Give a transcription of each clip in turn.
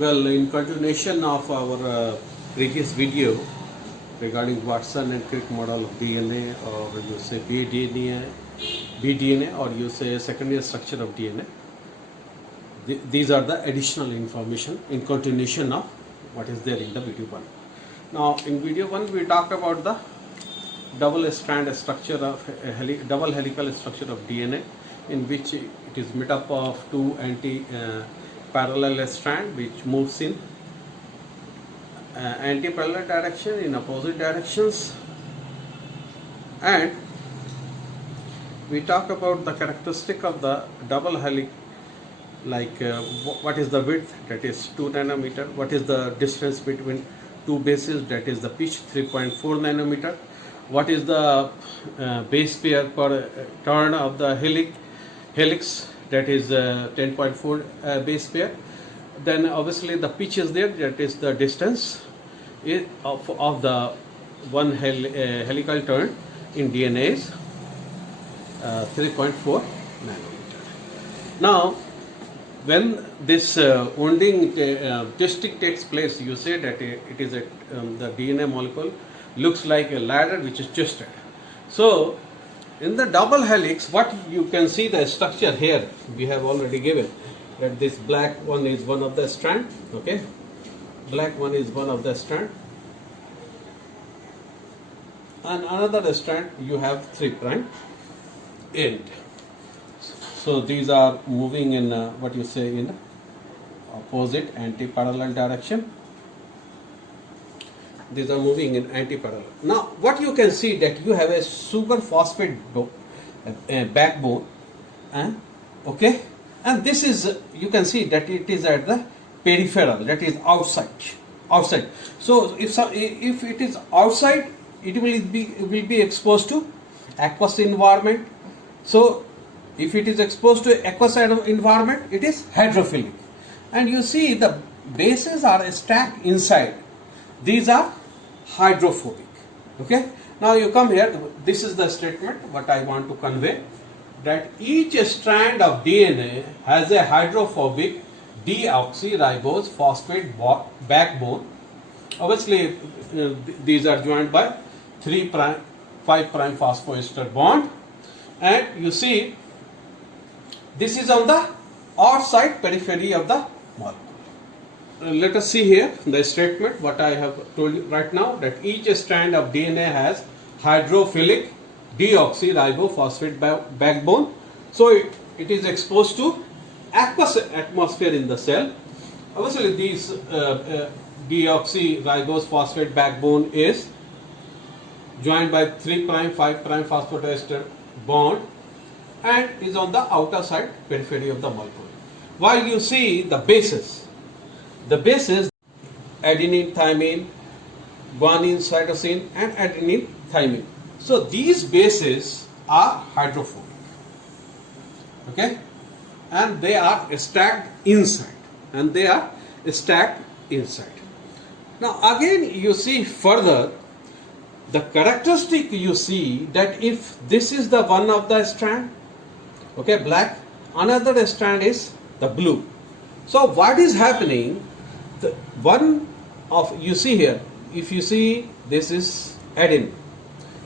Well, in continuation of our previous video regarding Watson and Crick model of DNA, or you say BDNA, or you say secondary structure of DNA, these are the additional information in continuation of what is there in the video 1. Now, in video 1, we talked about the double strand structure of double helical structure of DNA, in which it is made up of two anti-parallel strands which moves in anti-parallel direction in opposite directions, and we talk about the characteristic of the double helix, like what is the width, that is 2 nanometer, what is the distance between two bases, that is the pitch 3.4 nanometer, what is the base pair per turn of the helix, that is 10.4 base pair. Then obviously the pitch is there, that is the distance of the one helical turn in DNA is 3.4 nanometer. Now, when this wounding testing takes place, you say that it is the DNA molecule looks like a ladder which is twisted. So, in the double helix, what you can see the structure here, we have already given that this black one is one of the strand, okay? Black one is one of the strand. And another strand you have 3' end. So these are moving in what you say in opposite anti-parallel direction. These are moving in anti-parallel. Now, what you can see that you have a sugar phosphate backbone, okay, and this is, you can see that it is at the peripheral, that is outside. So if it is outside, it will be exposed to aqueous environment. So if it is exposed to aqueous environment, it is hydrophilic, and you see the bases are stacked inside. These are hydrophobic. Okay. Now you come here. This is the statement what I want to convey, that each strand of DNA has a hydrophobic deoxyribose phosphate backbone. Obviously, these are joined by 5' phosphoester bond, and you see this is on the outside periphery of the molecule. Let us see here the statement what I have told you right now, that each strand of DNA has hydrophilic deoxyribophosphate backbone. So it is exposed to aqueous atmosphere in the cell. Obviously, this deoxyribose phosphate backbone is joined by 3' 5' phosphoester bond and is on the outer side periphery of the molecule. While you see the bases adenine, thymine, guanine, cytosine, and adenine, thymine. So these bases are hydrophobic, okay, and they are stacked inside. Now again, you see further the characteristic. You see that if this is the one of the strand, okay, black, another strand is the blue. So what is happening? The one of, you see here, if you see, this is adenine.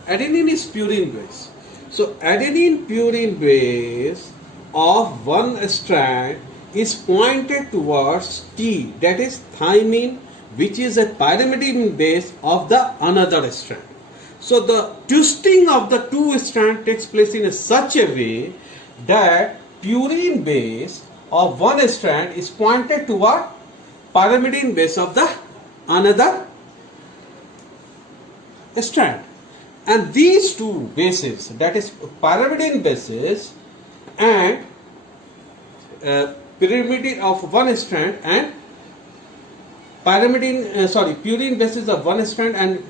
Adenine is purine base. So adenine purine base of one strand is pointed towards T, that is thymine, which is a pyrimidine base of the another strand. So the twisting of the two strands takes place in such a way that purine base of one strand is pointed toward pyrimidine base of the another strand, and these two bases, that is pyrimidine bases and pyrimidine of one strand and purine bases of one strand and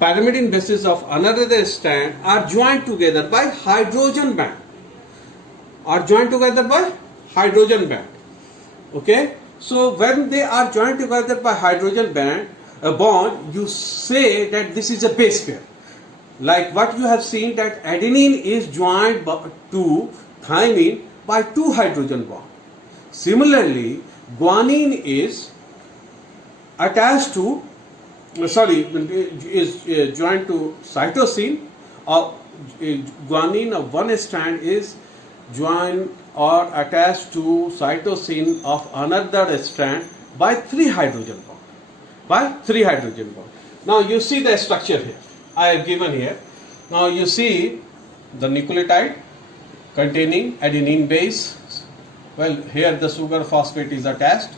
pyrimidine bases of another strand are joined together by hydrogen band. Okay. So when they are joined together by hydrogen bond, you say that this is a base pair. Like what you have seen, that adenine is joined to thymine by 2 hydrogen bonds. Similarly, guanine is attached to, is joined to cytosine, or guanine of one strand is joined or attached to cytosine of another strand by 3 hydrogen bond. Now you see the structure here. I have given here. Now you see the nucleotide containing adenine base. Well, here the sugar phosphate is attached.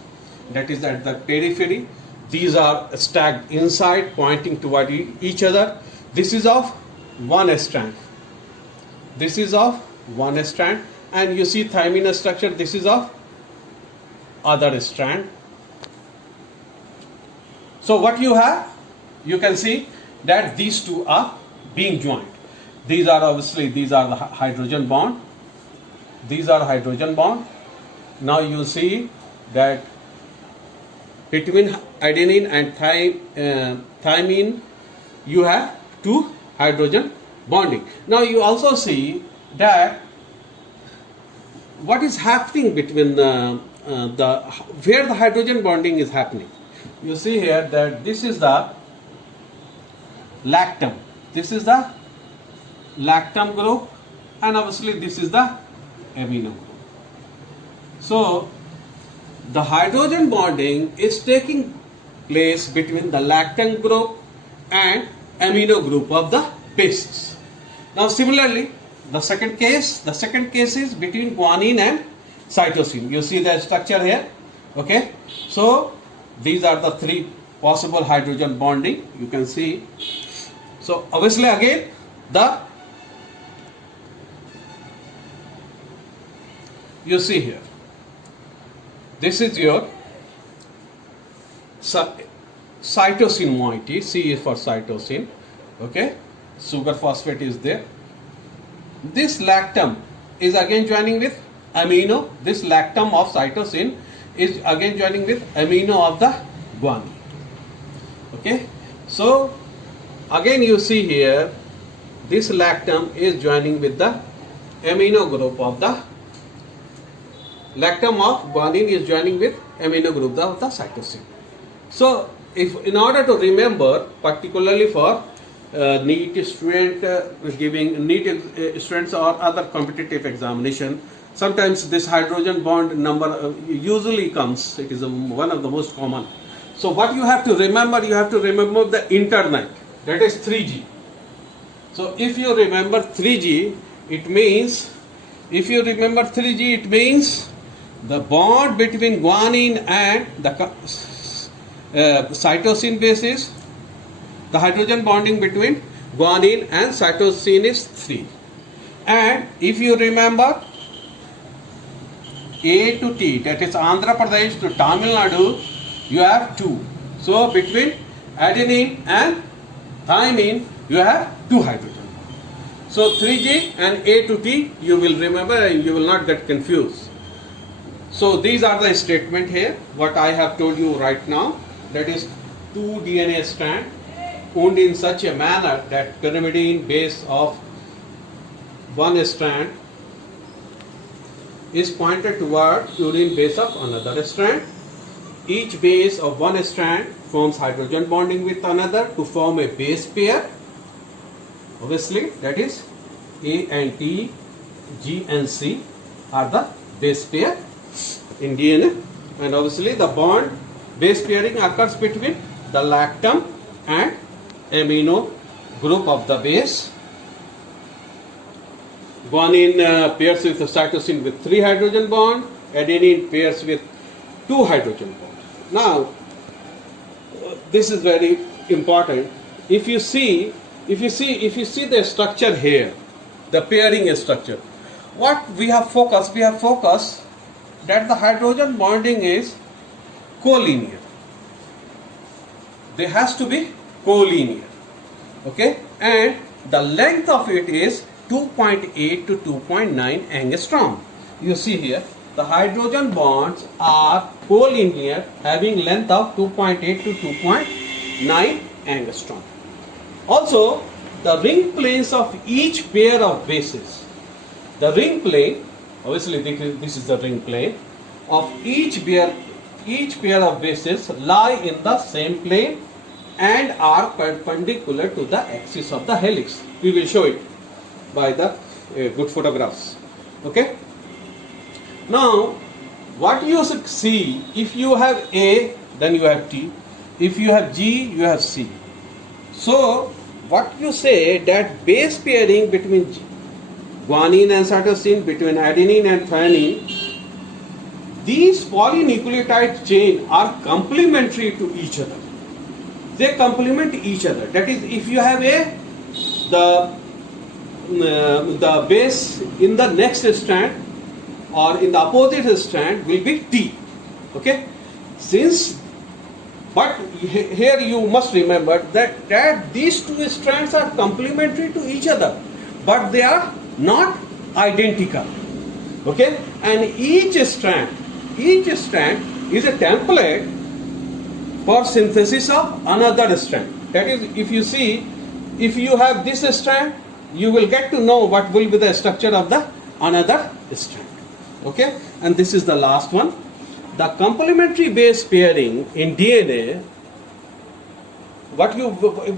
That is at the periphery. These are stacked inside, pointing toward each other. This is of one strand. And you see thymine structure. This is of other strand. So what you have, you can see that these two are being joined. These are the hydrogen bond. Now you see that between adenine and thymine you have 2 hydrogen bonding. Now you also see that what is happening between where the hydrogen bonding is happening. You see here that this is the lactam. This is the lactam group, and obviously this is the amino group. So the hydrogen bonding is taking place between the lactam group and amino group of the bases. Now similarly, the second case is between guanine and cytosine. You see the structure here. Okay, so these are the 3 possible hydrogen bonding. You can see. So obviously again you see here, this is your cytosine moiety. C is for cytosine. Okay, sugar phosphate is there. This lactam is again joining with amino. This lactam of cytosine is again joining with amino of the guanine. Okay, so again you see here, this lactam is joining with the amino group of the lactam of guanine is joining with amino group of the cytosine. So if in order to remember, particularly for NEET students or other competitive examination, sometimes this hydrogen bond number usually comes. It is one of the most common. So what you have to remember the internal, that is 3G. So if you remember 3G, it means the bond between guanine and the cytosine bases, the hydrogen bonding between guanine and cytosine is 3. And if you remember A to T, that is Andhra Pradesh to Tamil Nadu, you have 2. So between adenine and thymine, you have 2 hydrogen. So 3G and A to T, you will remember and you will not get confused. So these are the statement here, what I have told you right now, that is 2 DNA strand wound in such a manner that pyrimidine base of one strand is pointed toward purine base of another strand. Each base of one strand forms hydrogen bonding with another to form a base pair. Obviously, that is A and T, G and C are the base pair in DNA, and obviously the bond base pairing occurs between the lactam and amino group of the base. Guanine pairs with the cytosine with 3 hydrogen bond, adenine pairs with 2 hydrogen bond. Now this is very important. If you see the structure here, the pairing structure, what we have focused that the hydrogen bonding is collinear. They has to be collinear. Okay, and the length of it is 2.8 to 2.9 angstrom. You see here, the hydrogen bonds are collinear, having length of 2.8 to 2.9 angstrom. Also, the ring planes of each pair of bases, the ring plane, obviously this is the ring plane of each pair each pair of bases lie in the same plane and are perpendicular to the axis of the helix. We will show it by the good photographs. Okay. Now, what you should see, if you have A, then you have T. If you have G, you have C. So, what you say that base pairing between guanine and cytosine, between adenine and thymine, these polynucleotide chain are complementary to each other. They complement each other. That is, if you have A, the base in the next strand or in the opposite strand will be T. Okay? But here you must remember that these two strands are complementary to each other, but they are not identical. Okay? And each strand is a template for synthesis of another strand. That is, if you see, if you have this strand, you will get to know what will be the structure of the another strand. Okay? And this is the last one. The complementary base pairing in DNA,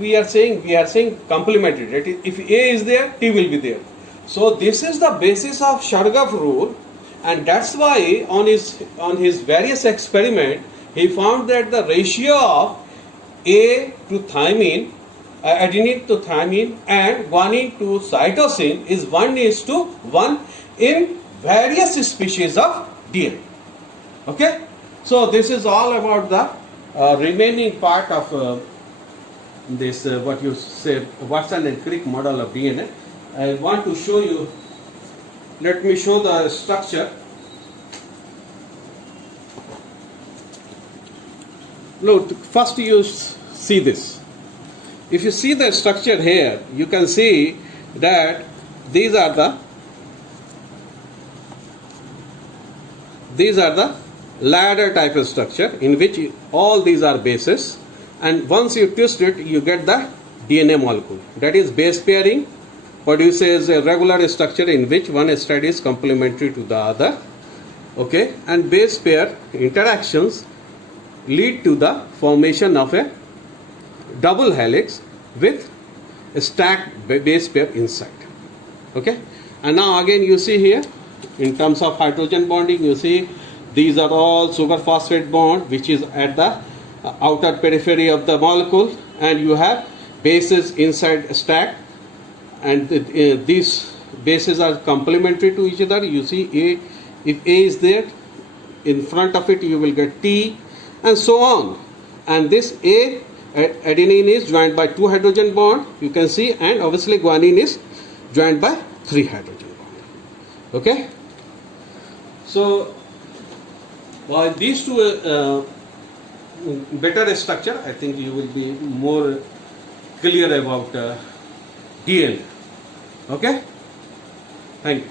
we are saying complementary. That is, if A is there, T will be there. So this is the basis of Chargaff rule, and that's why on his various experiment he found that the ratio of A to thymine, adenine to thymine, and guanine to cytosine is 1:1 in various species of DNA. Okay, so this is all about the remaining part of this what you say Watson and Crick model of DNA. I want to show you. Let me show the structure. Look, first you see this. If you see the structure here, you can see that these are the ladder type of structure in which all these are bases, and once you twist it, you get the DNA molecule. That is, base pairing produces a regular structure in which one strand is complementary to the other. Okay, and base pair interactions lead to the formation of a double helix with a stacked base pair inside. Okay, and now again you see here, in terms of hydrogen bonding, you see these are all sugar phosphate bond which is at the outer periphery of the molecule, and you have bases inside stacked, and these bases are complementary to each other. You see A, if A is there, in front of it you will get T, and so on. And this A, adenine is joined by 2 hydrogen bond, you can see, and obviously guanine is joined by 3 hydrogen bond. Okay, so these two better structure, I think you will be more clear about DNA. Okay, thank you.